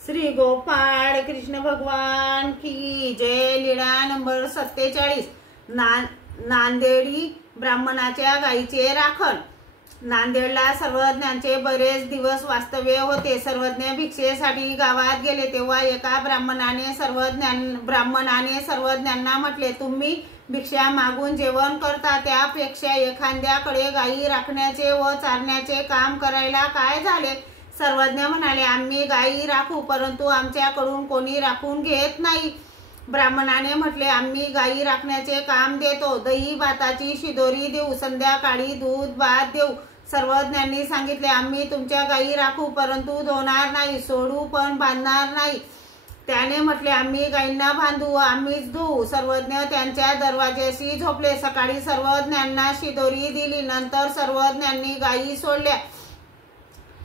श्री गोपाळ कृष्ण भगवान की जय। लीळा नंबर 47। नांदेडी ब्राह्मणाच्या गायीचे राखण। नांदेडला सर्वज्ञांचे बरेच दिवस वास्तव्य होते। सर्वज्ञ भिक्षेसाठी गावात गेले तेव्हा एका ब्राह्मणाने सर्वज्ञांना म्हटले, तुम्ही भिक्षा मागून जेवण करता, त्यापेक्षा एखाद्याकडे गायी राखण्याचे व चारण्याचे काम करायला काय झाले? सर्वज्ञ म्हणाले, आम्ही गायी राखू, परंतु आमच्याकडून कोणी राखून घेत नाही। ब्राह्मणाने म्हटले, आम्ही गायी राखण्याचे काम देतो, दही भाताची शिदोरी देऊ, संध्याकाळी दूध भात देऊ। सर्वज्ञांनी सांगितले, आम्ही तुमच्या गायी राखू, परंतु धुणार नाही, सोडू पण बांधणार नाही। त्याने म्हटले, आम्ही गायींना बांधू, आम्हीच धुवू। सर्वज्ञ त्यांच्या दरवाजाशी झोपले। सकाळी सर्वज्ञांना शिदोरी दिली, नंतर सर्वज्ञांनी गायी सोडल्या,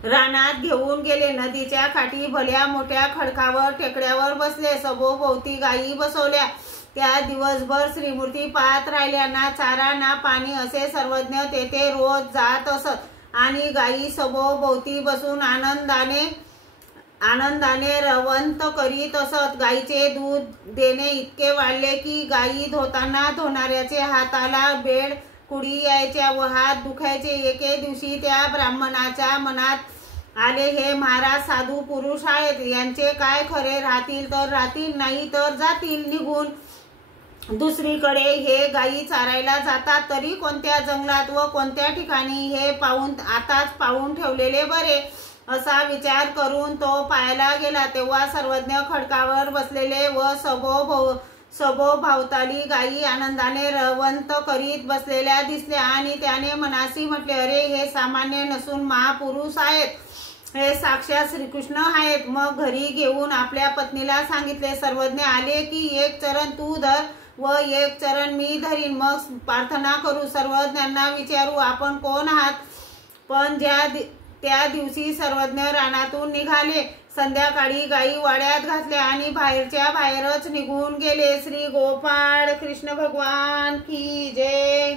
रानात घेऊन गेले। नदीच्या काठी भल्या मोठ्या खडकावर टेकड्यावर बसले, सभोवती गायी बसवल्या। त्या दिवसभर श्रीमूर्ती पाहत राहिल्या, ना चारा ना पाणी, असे सर्वज्ञ तेथे रोज जात असत आणि गायी सभोवती बसून आनंदाने रवंत करीत असत। गायीचे दूध देणे इतके वाढले की गायी धुताना धुणाऱ्याचे हाताला बेड कुडी यायच्या व हात दुखायचे। एके दिवशी त्या ब्राह्मणाच्या मनात आले, हे महाराज साधू पुरुष आहेत, यांचे काय खरे? राहतील तर राहतील, नाही तर जातील निघून दुसरीकडे। हे गायी चारायला जातात तरी कोणत्या जंगलात व कोणत्या ठिकाणी, हे आताच पाहून ठेवलेले बरे, असा विचार करून तो पाहायला गेला। तेव्हा सर्वज्ञ खडकावर बसलेले व सभोवताली गायी आनंदाने रवंत करीत बसलेल्या दिसल्या आणि त्याने मनासी म्हटले, अरे हे सामान्य नसून महापुरुष आहेत, हे साक्षात श्रीकृष्ण आहेत। मग घरी घेऊन आपल्या पत्नीला सांगितले। सर्वज्ञ आले की एक चरण तू धर व एक चरण मी धरीन, मग प्रार्थना करू, सर्वज्ञांना विचारू आपण कोण आहात। पण त्या दिवशी सर्वज्ञ रानातून निघाले। संध्याकाळी गायी वाड्यात घातल्या आणि बाहेरच्या बाहेरच निघून गेले। श्री गोपाळ कृष्ण भगवान की जय।